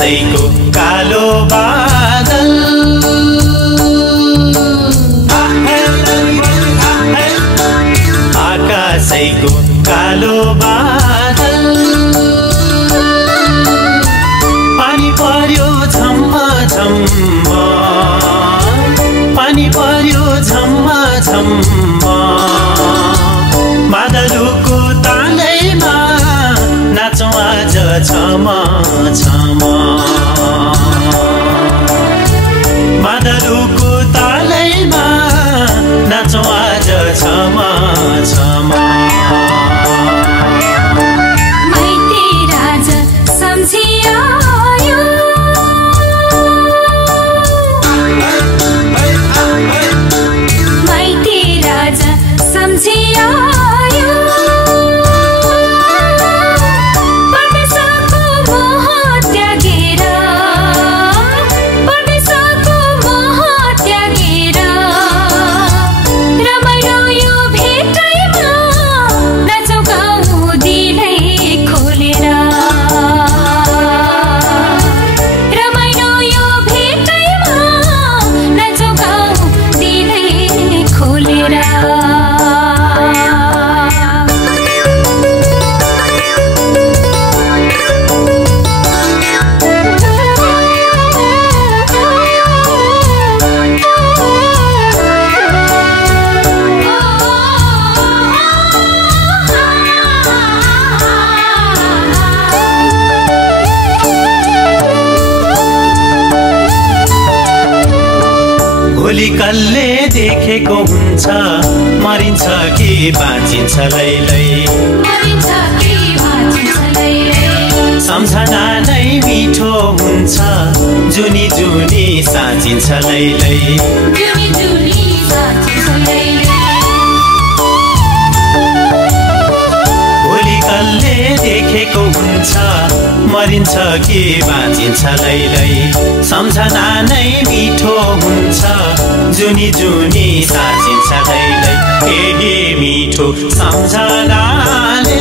आकाशैको कालो बादल आकाशैको कालो बादल पानी पर्यो झम्मा झम्मा पानी पर्यो झम्मा झम्मा बादलको तालैमा नाचौँ आज छमा छमा बादलको तालैमा नाचौँ आज छमा छमा माइती राजा सम्झियो माइती राजा सम्झियो भोलि कसले देखेको हुन्छ मरिन्छ कि बाँचिन्छ लैलै सम्झना नै मिठो हुन्छ जुनी जुनी साँचिन्छ लैलै भोलि कसले देखेको हुन्छ मरिन्छ कि बाँचिन्छ लैलै सम्झना नै मिठो हुन्छ जुनी जुनी साँचिन्छ लैलै केही मिठो सम्झनाले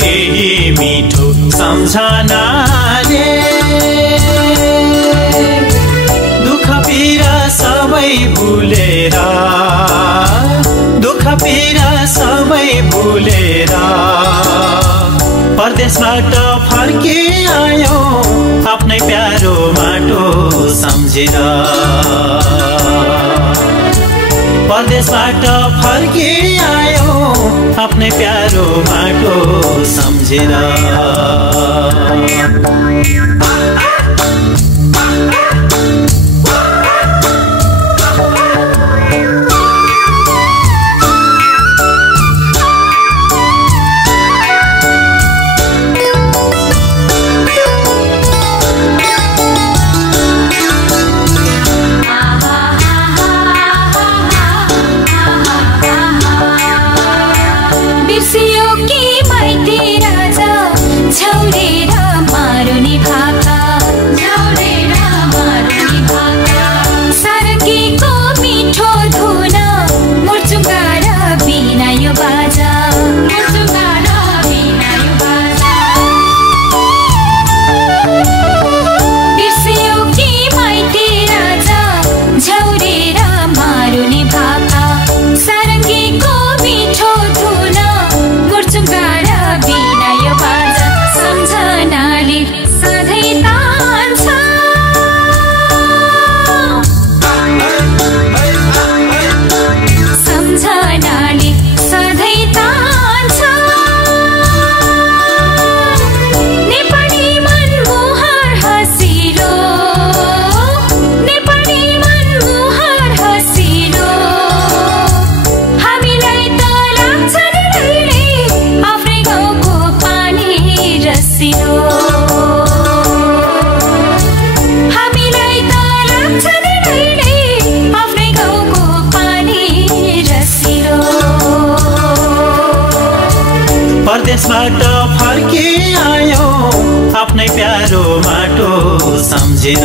केही मिठो सम्झनाले दुःख पीडा सबै भुलेर दुःख पीडा सबै भुलेर परदेशबाट फर्की आयो आफ्नै प्यारो माटो सम्झेर परदेशबाट फर्की आयो आफ्नै प्यारो माटो सम्झेर परदेशबाट फर्की आयो आफ्नै प्यारो माटो सम्झेर